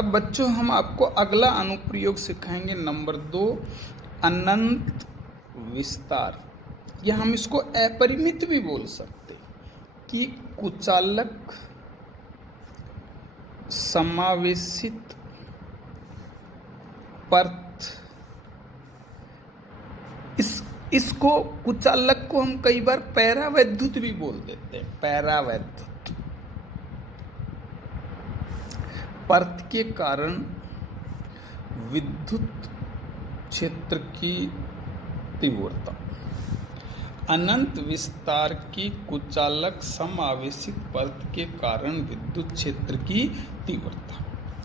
अब बच्चों हम आपको अगला अनुप्रयोग सिखाएंगे नंबर 2, अनंत विस्तार, या हम इसको अपरिमित भी बोल सकते कि कुचालक समावेशित परत। इसको कुचालक को हम कई बार पैरावैद्युत भी बोल देते हैं। पैरावैद्युत परत के कारण विद्युत क्षेत्र की तीव्रता। अनंत विस्तार की कुचालक समावेशित परत के कारण विद्युत क्षेत्र की तीव्रता।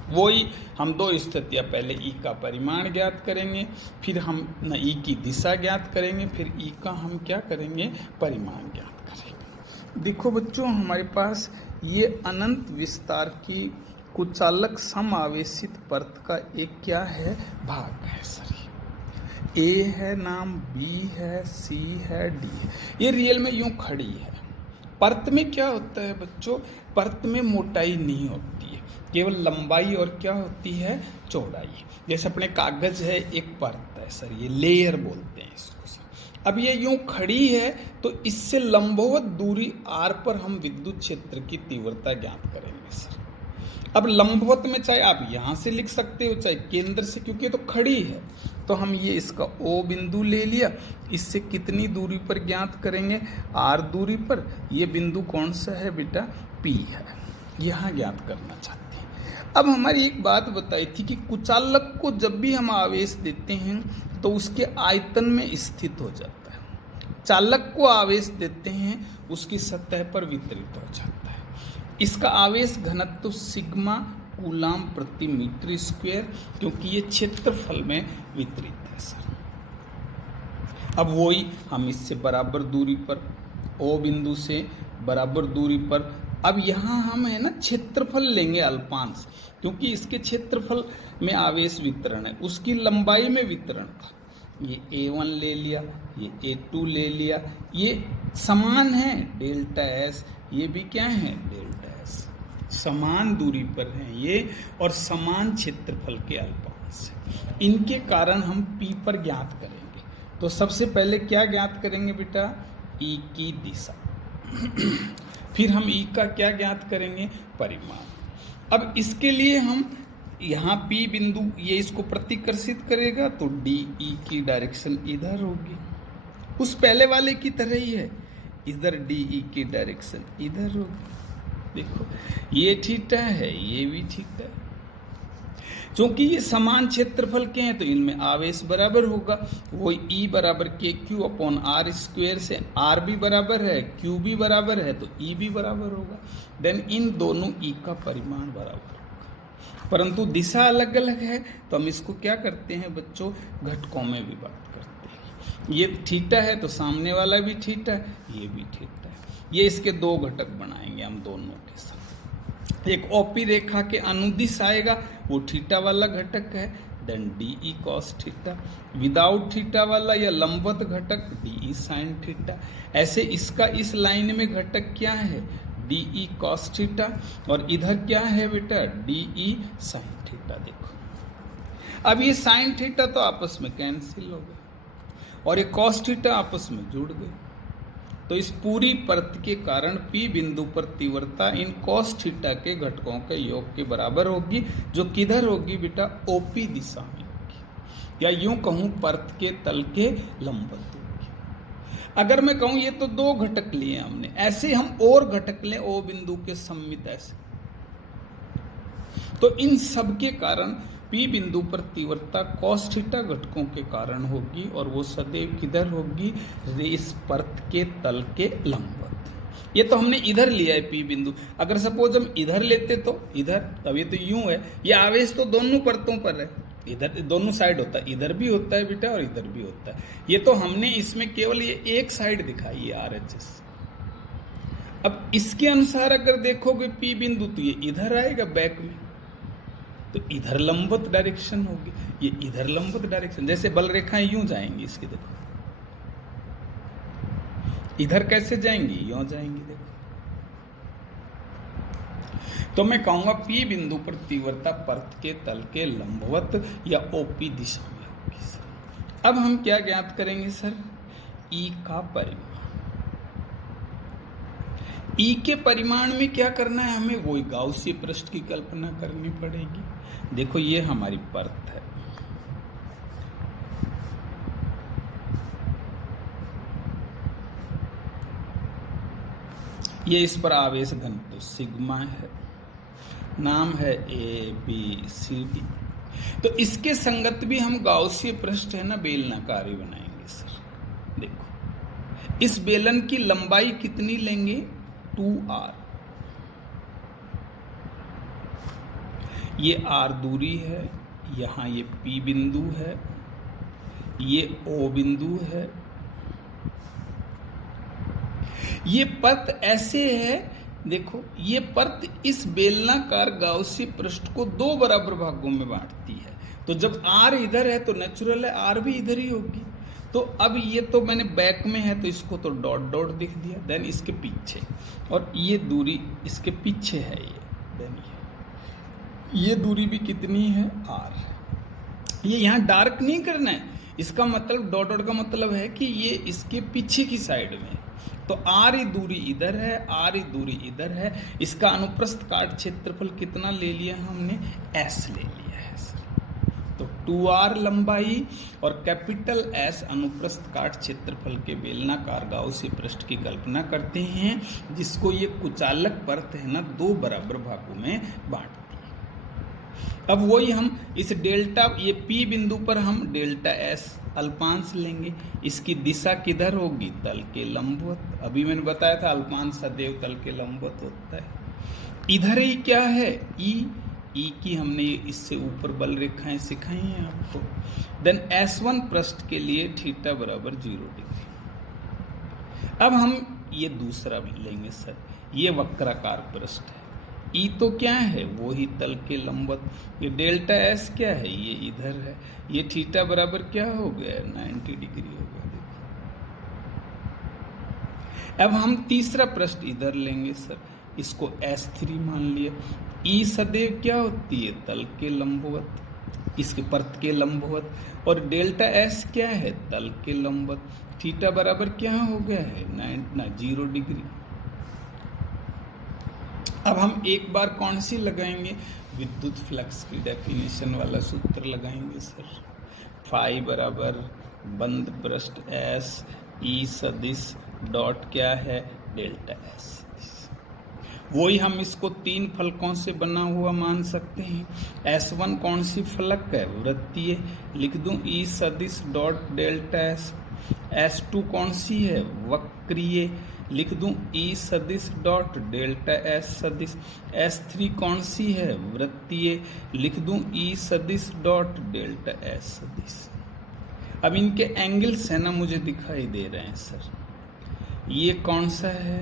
वही हम दो स्थितियां, पहले ई का परिमाण ज्ञात करेंगे, फिर हम ई की दिशा ज्ञात करेंगे, फिर ई का हम क्या करेंगे, परिमाण ज्ञात करेंगे। देखो बच्चों, हमारे पास ये अनंत विस्तार की कुचालक समावेशित परत का एक क्या है, भाग है सर। ए है नाम, बी है, सी है, डी है। ये रियल में यूं खड़ी है। परत में क्या होता है बच्चों, परत में मोटाई नहीं होती है, केवल लंबाई और क्या होती है, चौड़ाई। जैसे अपने कागज है, एक परत है सर, ये लेयर बोलते हैं इसको। अब ये यूं खड़ी है तो इससे लंबवत दूरी r पर हम विद्युत क्षेत्र की तीव्रता ज्ञात करेंगे सर। अब लंबवत में चाहे आप यहाँ से लिख सकते हो, चाहे केंद्र से, क्योंकि तो खड़ी है। तो हम ये इसका O बिंदु ले लिया, इससे कितनी दूरी पर ज्ञात करेंगे, R दूरी पर। ये बिंदु कौन सा है बेटा, P है, यहाँ ज्ञात करना चाहते हैं। अब हमारी एक बात बताई थी कि कुचालक को जब भी हम आवेश देते हैं तो उसके आयतन में स्थित हो जाता है। चालक को आवेश देते हैं, उसकी सतह पर वितरित हो जाता है। इसका आवेश घनत्व सिग्मा कूलाम प्रति मीटर स्क्वायर, क्योंकि ये क्षेत्रफल में वितरित है सर। अब वही हम इससे बराबर दूरी पर, O बिंदु से बराबर दूरी पर, अब यहाँ हम है ना क्षेत्रफल लेंगे अल्पांश, क्योंकि इसके क्षेत्रफल में आवेश वितरण है, उसकी लंबाई में वितरण था। ये A1 ले लिया, ये A2 ले लिया, ये समान है डेल्टा S, ये भी क्या है डेल्टा S, समान दूरी पर हैं ये और समान क्षेत्रफल के अल्पांश। इनके कारण हम P पर ज्ञात करेंगे। तो सबसे पहले क्या ज्ञात करेंगे बेटा, E की दिशा। फिर हम E का क्या ज्ञात करेंगे, परिमाण। अब इसके लिए हम यहाँ P बिंदु, ये इसको प्रतिकर्षित करेगा तो DE की डायरेक्शन इधर होगी, उस पहले वाले की तरह ही है, इधर DE की डायरेक्शन इधर होगी। देखो ये थीटा है, ये भी थीटा है। क्योंकि ये समान क्षेत्रफल के हैं तो इनमें आवेश बराबर होगा। वो E बराबर KQ अपॉन R स्क्वायर से R भी बराबर है, Q भी बराबर है, तो E भी बराबर होगा। देन इन दोनों E का परिमाण बराबर होगा, परंतु दिशा अलग अलग है तो हम इसको क्या करते हैं बच्चों, घटकों में विभाजित करते हैं। ये थीटा है तो सामने वाला भी थीटा है, ये भी थीटा है। ये इसके दो घटक बनाएंगे हम दोनों के साथ। एक ओपी रेखा के अनुदिश आएगा, वो थीटा वाला घटक है, then DE cos theta. Without theta वाला या लंबवत घटक DE sin थीटा। ऐसे इसका इस लाइन में घटक क्या है, DE cos थीटा, और इधर क्या है बेटा, DE sin थीटा। देखो अब ये sin थीटा तो आपस में कैंसिल हो गए और ये cos थीटा आपस में जुड़ गए। तो इस पूरी परत के कारण P बिंदु पर तीव्रता इन cos थीटा के घटकों के योग के बराबर होगी, जो किधर होगी बेटा, OP दिशा में होगी, या यूं कहूं परत के तल के लंबवत होगी। अगर मैं कहूं ये तो दो घटक लिए हमने, ऐसे हम और घटक लें O बिंदु के सम्मित ऐसे, तो इन सब के कारण P बिंदु पर तीव्रता cos थीटा घटकों के कारण होगी, और वो सदैव किधर होगी, इस परत के तल के लंबवत। ये तो हमने इधर लिया है P बिंदु, अगर सपोज हम इधर लेते तो इधर, तब ये तो यूं है, ये आवेश तो दोनों परतों पर है, इधर दोनों साइड होता है, इधर भी होता है बेटा और इधर भी होता है। ये तो हमने इसमें केवल ये एक साइड दिखाई है RHS। अब इसके अनुसार अगर देखोगे P बिंदु तो ये इधर आएगा बैक में, तो इधर लंबवत डायरेक्शन होगी, ये इधर लंबवत डायरेक्शन। जैसे बल रेखाएं यूं जाएंगी, इसकी देखो इधर कैसे जाएंगी, यूं जाएंगी। देखो तो मैं कहूँगा P बिंदु पर तीव्रता पर्त के तल के लंबवत या OP दिशा में होगी सर। अब हम क्या ज्ञात करेंगे सर? E का परिमाण। E के परिमाण में क्या करना है हमें? वही गाउसीय पृष्ठ की कल्पना करनी पड़ेगी। देखो ये हमारी पर्त है, ये इस पर आवेश घनत्व सिग्मा है, नाम है ABCD। तो इसके संगत भी हम गाउसीय पृष्ठ है ना बेलनाकारी बनाएंगे सर। देखो इस बेलन की लंबाई कितनी लेंगे? 2r। ये r दूरी है, यहाँ ये P बिंदु है, ये O बिंदु है। ये पर्त ऐसे है, देखो ये पर्त इस बेलनाकार गाउसीय पृष्ठ को दो बराबर भागों में बांटती है। तो जब r इधर है तो नेचुरल है r भी इधर ही होगी। तो अब ये तो मैंने बैक में है तो इसको तो डॉट डॉट दिख दिया। देन इसके पीछे, और ये दूरी इसके पीछे है ये। देन ये दूरी भी कितनी है? r। ये यहाँ डार्क नहीं करना है, इसका मतलब डॉट डॉट का मतलब है कि ये इसके पीछे की साइड में। तो r दूरी इधर है, r दूरी इधर है। इसका अनुप्रस्थ काट क्षेत्रफल कितना ले लिया हमने? S ले लिया है सर। तो 2r लंबाई और कैपिटल S अनुप्रस्थ काट क्षेत्रफल के बेलनाकार गाउसीय पृष्ठ की कल्पना करते हैं, जिसको ये कुचालक पर्त है ना दो बराबर भागों में बांटती है। अब वही हम इस डेल्टा, ये P बिंदु पर हम डेल्टा S अल्पांश लेंगे। इसकी दिशा किधर होगी? तल के लंबवत। अभी मैंने बताया था अल्पांश सदैव तल के लंबवत होता है। इधर ही क्या है? ई की हमने इससे ऊपर बल रेखाएं सिखाई हैं आपको। देन S1 पृष्ठ के लिए थीटा बराबर 0 डिग्री। अब हम ये दूसरा भी लेंगे सर, ये वक्राकार पृष्ठ है। ई तो क्या है? वो ही तल के लंबवत। ये डेल्टा S क्या है? ये इधर है। ये थीटा बराबर क्या हो गया? 90 डिग्री हो गया। देखो अब हम तीसरा पृष्ठ इधर लेंगे सर, इसको S3 मान लिया। ई सदैव क्या होती है? तल के लंबवत, इसके पर्त के लंबवत। और डेल्टा S क्या है? तल के लंबवत। थीटा बराबर क्या हो गया है? 0 डिग्री। अब हम एक बार कौन सी लगाएंगे? विद्युत फ्लक्स की डेफिनेशन वाला सूत्र लगाएंगे सर। फाई बराबर बंद पृष्ठ S E सदिश डॉट क्या है? Delta S। वही हम इसको तीन फलकों से बना हुआ मान सकते हैं। S1 कौन सी फलक है? वृत्तीय, लिख दूं E सदिश डॉट डेल्टा S। S2 कौन सी है? वक्रीय, लिख दूं E सदिश डॉट डेल्टा S सदिश। S3 कौन सी है? वृत्तीय, लिख दूं E सदिश डॉट डेल्टा S सदिश। अब इनके एंगल्स है ना मुझे दिखाई दे रहे हैं सर। ये कौन सा है?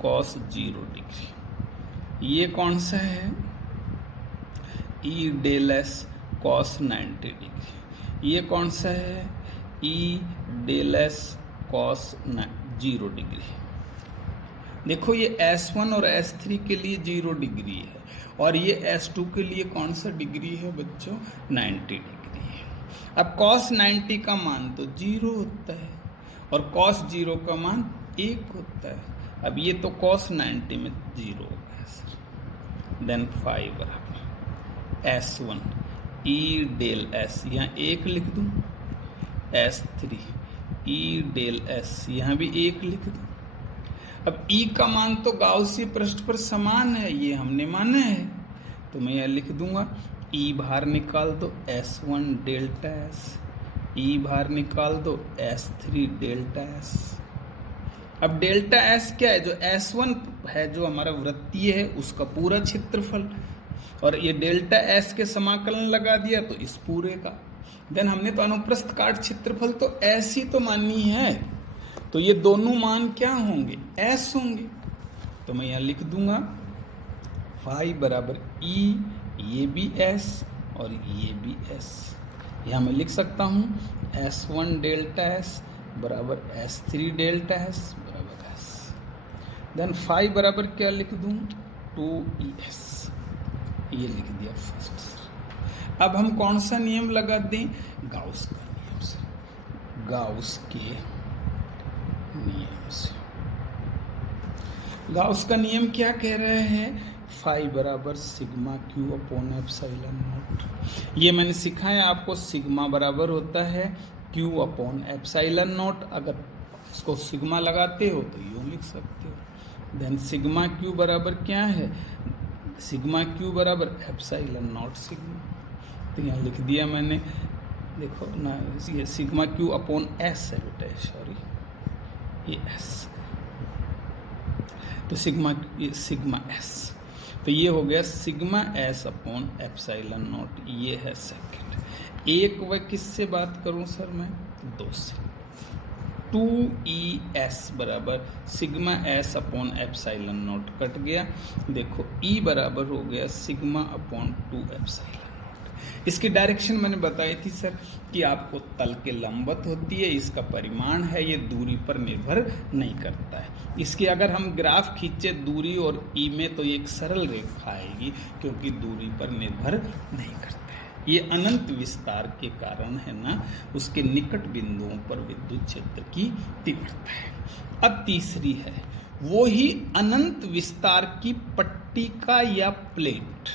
cos 0 degree. ये कौन सा है? E del S cos 90 degree. ये कौन सा है? E del S cos 0 degree. देखो ये S1 और S3 के लिए 0 डिग्री है, और ये S2 के लिए कौन सा डिग्री है बच्चों? 90 डिग्री है। अब cos 90 का मान तो 0 होता है और cos 0 का मान 1 होता है। अब ये तो cos 90 में 0 हो गया सर। देन 5 बराबर S1 E डेल S, यहाँ 1 लिख दूं। S3 E डेल S, यहाँ भी 1 लिख दूं। अब E का मान तो गाउसी पृष्ठ पर समान है, ये हमने माना है, तो मैं यह लिख दूंगा E बाहर निकाल दो S1 डेल्टा S, E बाहर निकाल दो S3 डेल्टा S। अब डेल्टा S क्या है? जो S1 है जो हमारा वृत्तीय है उसका पूरा क्षेत्रफल, और ये डेल्टा S के समाकलन लगा दिया तो इस पूरे का। देन हमने तो अनुप्रस्थ काट क्षेत्रफल तो S ही तो माननी है, तो ये दोनों मान क्या होंगे? S होंगे। तो मैं यहाँ लिख दूंगा फाई बराबर E, ये भी S और ये भी S। यहाँ मैं लिख सकता हूँ S1 डेल्टा S बराबर S3 डेल्टा S बराबर S। देन फाई बराबर क्या लिख दूँ? 2ES, ये लिख दिया फर्स्ट सर। अब हम कौन सा नियम लगा दें? गाउस का नियम सर, गाउस के नियम से। गाउस का नियम क्या कह रहे हैं? फाई बराबर sigma Q upon epsilon not. ये मैंने सिखाया आपको, सिग्मा बराबर होता है क्यू अपॉन एप्सिलॉन नॉट। अगर इसको सिग्मा लगाते हो तो यूँ लिख सकते हो। देन सिग्मा क्यू बराबर क्या है? सिग्मा क्यू बराबर एप्सिलॉन नॉट सिग्मा। तो यहाँ लिख दिया मैंने, देखो ना, ये सिग्मा क्यू अपॉन एस है बेटा, सॉरी ये एस, तो सिग्मा एस, तो ये हो गया sigma S upon epsilon not, ये है सेकंड। एक व किससे बात करूं सर मैं? 2 से। 2ES बराबर sigma S upon epsilon not cut गया, देखो E बराबर हो गया सिग्मा अपॉन 2 एप्सिलॉन नॉट। इसकी डायरेक्शन मैंने बताई थी सर कि आपको तल के लंबवत होती है, इसका परिमाण है, ये दूरी पर निर्भर नहीं करता है। इसकी अगर हम ग्राफ खींचे दूरी और E में तो ये एक सरल रेखा आएगी, क्योंकि दूरी पर निर्भर नहीं करता है। ये अनंत विस्तार के कारण है ना, उसके निकट बिंदुओं पर विद्युत क्षेत्र की तीव्रता है। अब तीसरी है, वो ही अनंत विस्तार की पट्टिका या प्लेट।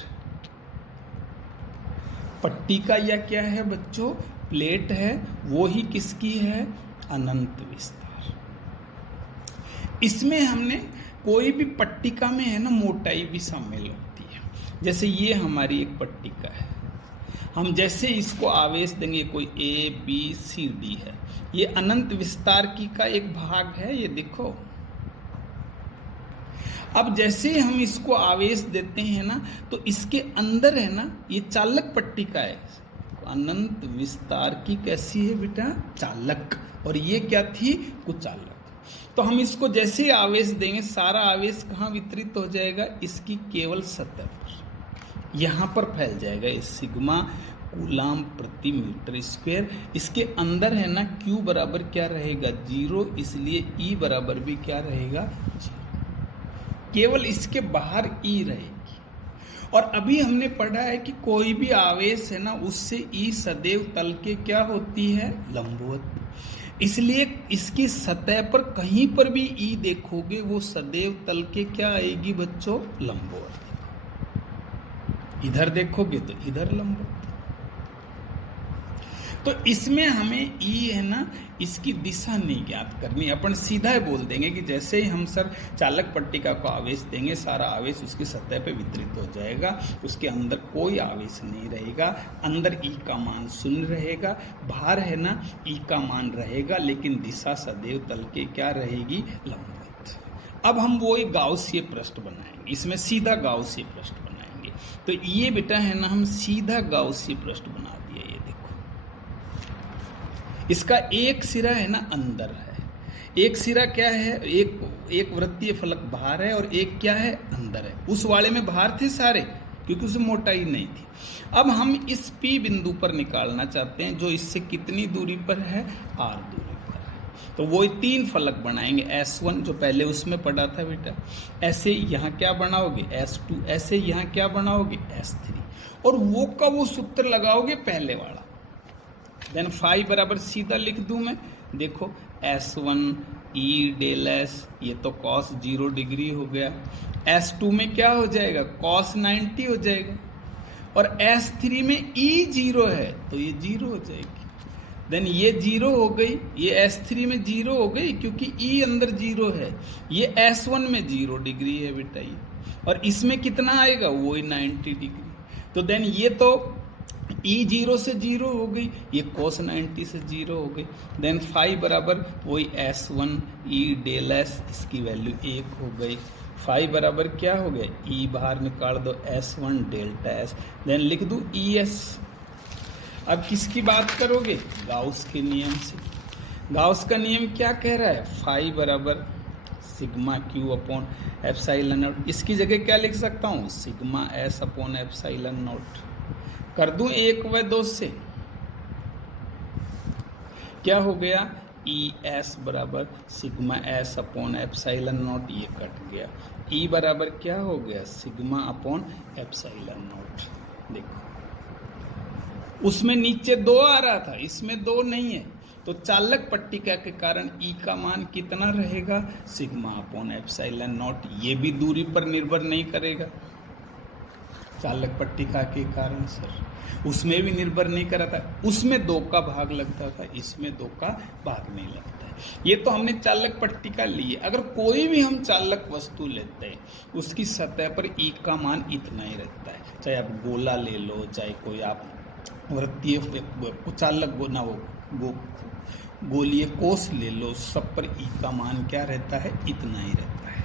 पट्टिका या क्या है बच्चों? प्लेट है। वो ही किसकी है? अनंत विस्तार। इसमें हमने कोई भी पट्टिका में है ना मोटाई भी शामिल होती है। जैसे ये हमारी एक पट्टिका है, हम जैसे इसको आवेश देंगे, कोई ABCD है, ये अनंत विस्तार की का एक भाग है, ये देखो। अब जैसे हम इसको आवेश देते हैं ना, तो इसके अंदर है ना, ये चालक पट्टिका है। अनंत विस्तार की कैसी है बेटा? चालक। और ये क्या थी? कुचालक। तो हम इसको जैसे ही आवेश देंगे, सारा आवेश कहाँ वितरित हो जाएगा? इसकी केवल सतह पर, यहाँ पर फैल जाएगा। ये सिग्मा कूलाम प्रति मीटर स्क्वायर। इसके अंदर है ना Q बराबर क्या रहेगा? 0, इसलिए E बराबर भी क्या रहेगा? 0। केवल इसके बाहर E रहेगी। और अभी हमने पढ़ा है कि कोई भी आवेश है ना, उससे E सदैव तल के क्या होती है? लंबवत। इसलिए इसकी सतह पर कहीं पर भी E देखोगे, वो सदैव तल के क्या आएगी बच्चों? लंबवत। इधर देखोगे तो इधर लंबवत। तो इसमें हमें E है ना, इसकी दिशा नहीं ज्ञात करनी, अपन सीधा ही बोल देंगे कि जैसे ही हम सर चालक पट्टिका को आवेश देंगे, सारा आवेश उसकी सतह पे वितरित हो जाएगा, उसके अंदर कोई आवेश नहीं रहेगा। अंदर E का मान 0 रहेगा, बाहर है ना E का मान रहेगा, लेकिन दिशा सदैव तल के क्या रहेगी? लंबवत। अब हम वो एक गाउसीय पृष्ठ बनाएंगे, इसमें सीधा गाउसीय पृष्ठ बनाएंगे। तो ये बेटा है ना, हम सीधा गाउसीय पृष्ठ बना दिए। ये देखो, इसका एक सिरा है ना अंदर है, एक सिरा क्या है? एक वृत्तीय फलक बाहर है और एक क्या है? अंदर है। उस वाले में बाहर थे सारे, क्योंकि उसमें मोटाई नहीं थी। अब हम इस P बिंदु पर निकालना चाहते हैं, जो इससे कितनी दूरी पर है? R दूरी पर है। तो वो 3 फलक बनाएंगे। S1 जो पहले उसमें पढ़ा था बेटा, ऐसे यहाँ क्या बनाओगे? S2, ऐसे यहाँ क्या बनाओगे? S3, और वो का वो सूत्र लगाओगे पहले वाला। देन फाई बराबर सीधा लिख दूं मैं, देखो S1 E डेल S, ये तो cos 0 डिग्री हो गया। S2 में क्या हो जाएगा? cos 90 हो जाएगा। और S3 में E 0 है, तो ये 0 हो जाएगी। देन ये 0 हो गई, ये S3 में 0 हो गई, क्योंकि E अंदर 0 है। ये S1 में 0 डिग्री है बेटा ये, और इसमें कितना आएगा? वही 90 डिग्री। तो देन ये तो E 0 से 0 हो गई, ये cos 90 से 0 हो गई। देन फाई बराबर वही S1 E डेल S, इसकी वैल्यू 1 हो गई। फाई बराबर क्या हो गया? E बाहर निकाल दो, S1 डेल्टा S। देन लिख दूँ ES। अब किसकी बात करोगे? गाउस के नियम से। गाउस का नियम क्या कह रहा है? फाई बराबर sigma Q upon epsilon not. इसकी जगह क्या लिख सकता हूँ? Sigma S upon epsilon not. कर दूं 1 व 2 से, क्या हो गया? ई एस बराबर sigma S upon epsilon not, ये कट गया। ई बराबर क्या हो गया, सिग्मा अपॉन एप्साइलन नॉट। देखो उसमें नीचे 2 आ रहा था, इसमें 2 नहीं है, तो चालक पट्टिका के कारण ई का मान कितना रहेगा, सिग्मा अपॉन एप्साइलन नॉट। ये भी दूरी पर निर्भर नहीं करेगा चालक पट्टिका के कारण सर, उसमें भी निर्भर नहीं करा था, उसमें 2 का भाग लगता था, इसमें 2 का भाग नहीं लगता है। ये तो हमने चालक पट्टिका ली है। अगर कोई भी हम चालक वस्तु लेते हैं उसकी सतह पर ई का मान इतना ही रहता है, चाहे आप गोला ले लो, चाहे कोई आप वृत्तीय चालक गोलीय कोष ले लो, सब पर ई का मान क्या रहता है, इतना ही रहता है।